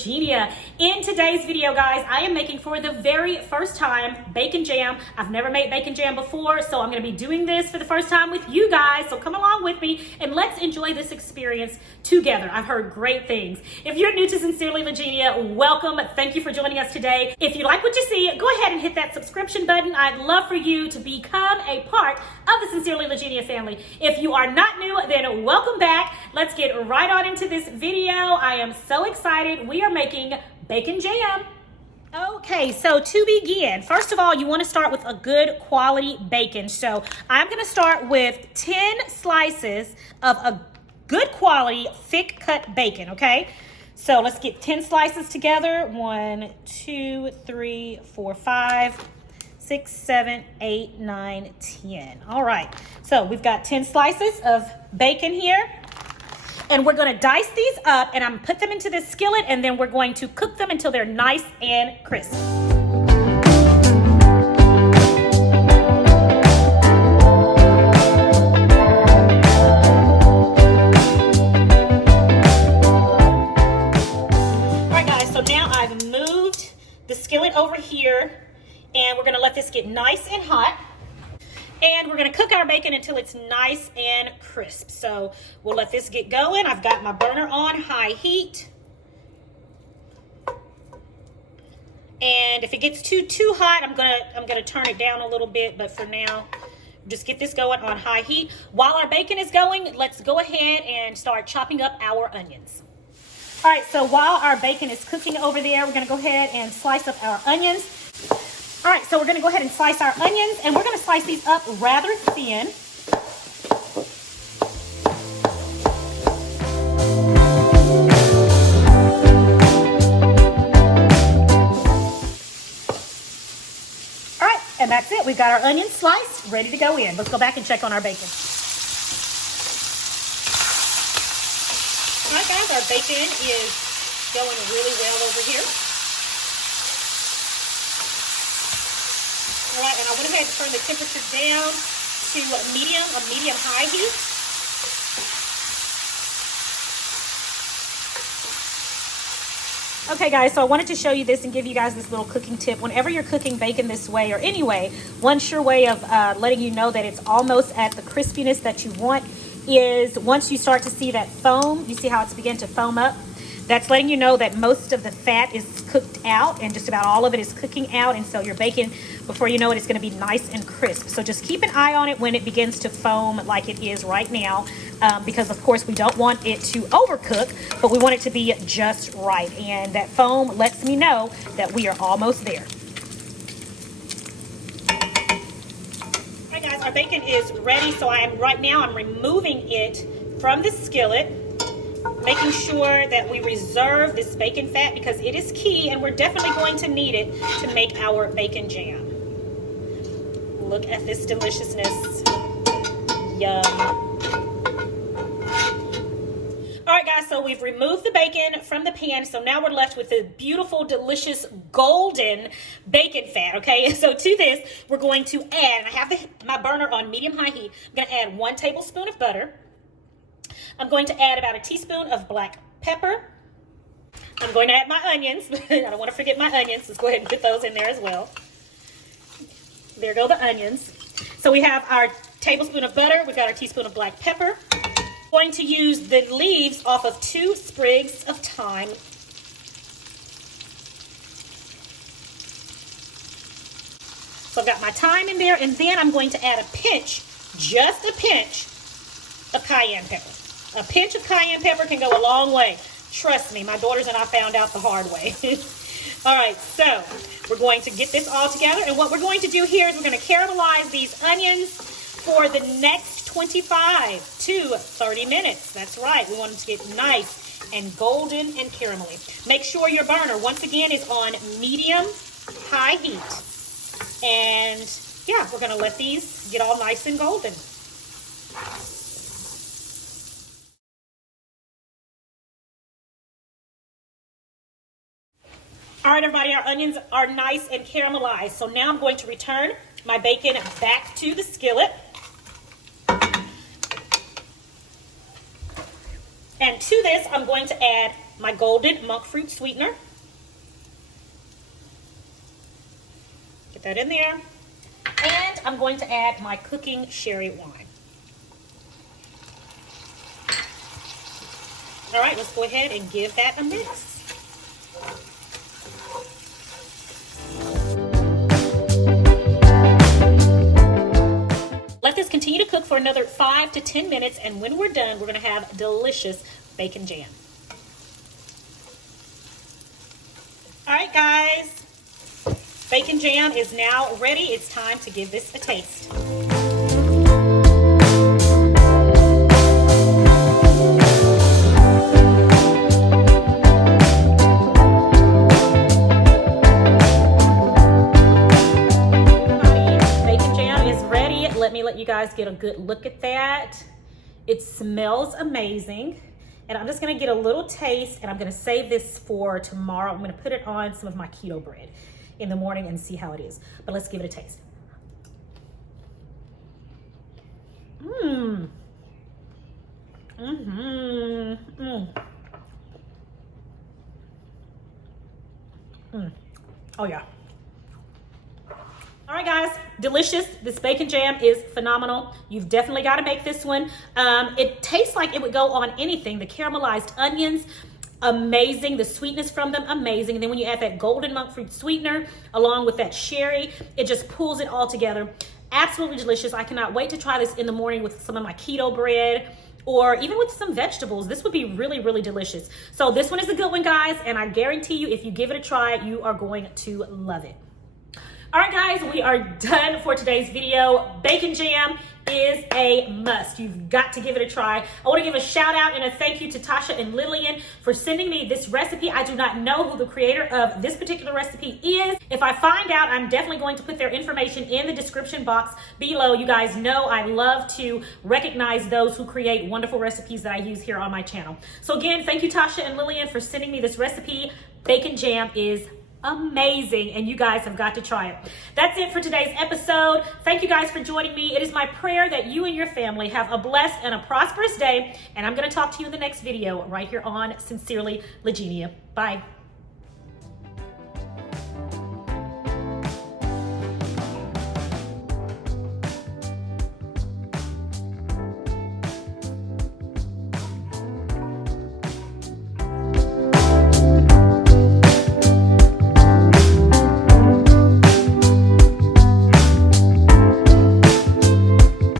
Legenia. In today's video, guys, I am making for the very first time bacon jam. I've never made bacon jam before, so I'm going to be doing this for the first time with you guys. So come along with me and let's enjoy this experience together. I've heard great things. If you're new to Sincerely Legenia, welcome. Thank you for joining us today. If you like what you see, go ahead and hit that subscription button. I'd love for you to become a part of the Sincerely Legenia family. If you are not new, then welcome back. Let's get right on into this video. I am so excited. We are making bacon jam. Okay, so to begin, first of all, you want to start with a good quality bacon. So I'm going to start with 10 slices of a good quality thick cut bacon, okay? So let's get 10 slices together. 1, 2, 3, 4, 5, 6, 7, 8, 9, 10. All right, so we've got 10 slices of bacon here. And we're gonna dice these up and I'm gonna put them into this skillet and then we're going to cook them until they're nice and crisp. All right guys, so now I've moved the skillet over here and we're gonna let this get nice and hot. And we're gonna cook our bacon until it's nice and crisp. So we'll let this get going. I've got my burner on high heat. And if it gets too hot, I'm gonna turn it down a little bit, but for now, just get this going on high heat. While our bacon is going, let's go ahead and start chopping up our onions. All right, so while our bacon is cooking over there, we're gonna go ahead and slice up our onions. All right, so we're gonna go ahead and slice our onions and we're gonna slice these up rather thin. All right, and that's it. We've got our onions sliced, ready to go in. Let's go back and check on our bacon. All right, guys, our bacon is going really well over here. All right, and I went ahead and turned the temperature down to medium-high heat. Okay guys, so I wanted to show you this and give you guys this little cooking tip. Whenever you're cooking bacon this way or any way, one sure way of letting you know that it's almost at the crispiness that you want is once you start to see that foam, you see how it's beginning to foam up? That's letting you know that most of the fat is cooked out and just about all of it is cooking out. And so your bacon, before you know it, it's going to be nice and crisp. So just keep an eye on it when it begins to foam like it is right now. Because of course we don't want it to overcook, but we want it to be just right. And that foam lets me know that we are almost there. All right guys, our bacon is ready. So right now I'm removing it from the skillet, making sure that we reserve this bacon fat because it is key and we're definitely going to need it to make our bacon jam. Look at this deliciousness. Yum. All right guys, so we've removed the bacon from the pan. So now we're left with the beautiful, delicious, golden bacon fat, okay? So to this, we're going to add, and I have my burner on medium-high heat. I'm gonna add 1 tablespoon of butter. I'm going to add about a teaspoon of black pepper. I'm going to add my onions. I don't want to forget my onions. Let's go ahead and put those in there as well. There go the onions. So we have our tablespoon of butter. We've got our teaspoon of black pepper. I'm going to use the leaves off of 2 sprigs of thyme. So I've got my thyme in there, and then I'm going to add a pinch, just a pinch of cayenne pepper. A pinch of cayenne pepper can go a long way. Trust me, my daughters and I found out the hard way. All right, so we're going to get this all together. And what we're going to do here is we're going to caramelize these onions for the next 25 to 30 minutes. That's right. We want them to get nice and golden and caramelly. Make sure your burner, once again, is on medium-high heat. And yeah, we're going to let these get all nice and golden. All right, everybody, our onions are nice and caramelized. So now I'm going to return my bacon back to the skillet. And to this, I'm going to add my golden monk fruit sweetener. Get that in there. And I'm going to add my cooking sherry wine. All right, let's go ahead and give that a mix. Let this continue to cook for another 5 to 10 minutes, and when we're done, we're going to have delicious bacon jam. All right, guys, bacon jam is now ready. It's time to give this a taste. Let you guys get a good look at that. It smells amazing, and I'm just going to get a little taste, and I'm going to save this for tomorrow. I'm going to put it on some of my keto bread in the morning and see how it is. But let's give it a taste. Oh yeah. All right, guys, delicious. This bacon jam is phenomenal. You've definitely got to make this one. It tastes like it would go on anything. The caramelized onions, amazing. The sweetness from them, amazing. And then when you add that golden monk fruit sweetener along with that sherry, it just pulls it all together. Absolutely delicious. I cannot wait to try this in the morning with some of my keto bread, or even with some vegetables. This would be really, really delicious. So this one is a good one, guys, and I guarantee you, if you give it a try, you are going to love it. All right, guys, we are done for today's video. Bacon jam is a must. You've got to give it a try. I want to give a shout out and a thank you to Tasha and Lillian for sending me this recipe. I do not know who the creator of this particular recipe is. If I find out, I'm definitely going to put their information in the description box below. You guys know I love to recognize those who create wonderful recipes that I use here on my channel. So again, thank you, Tasha and Lillian, for sending me this recipe. Bacon jam is amazing, and you guys have got to try it. That's it for today's episode. Thank you guys for joining me. It is my prayer that you and your family have a blessed and a prosperous day, and I'm going to talk to you in the next video right here on Sincerely Legenia. Bye.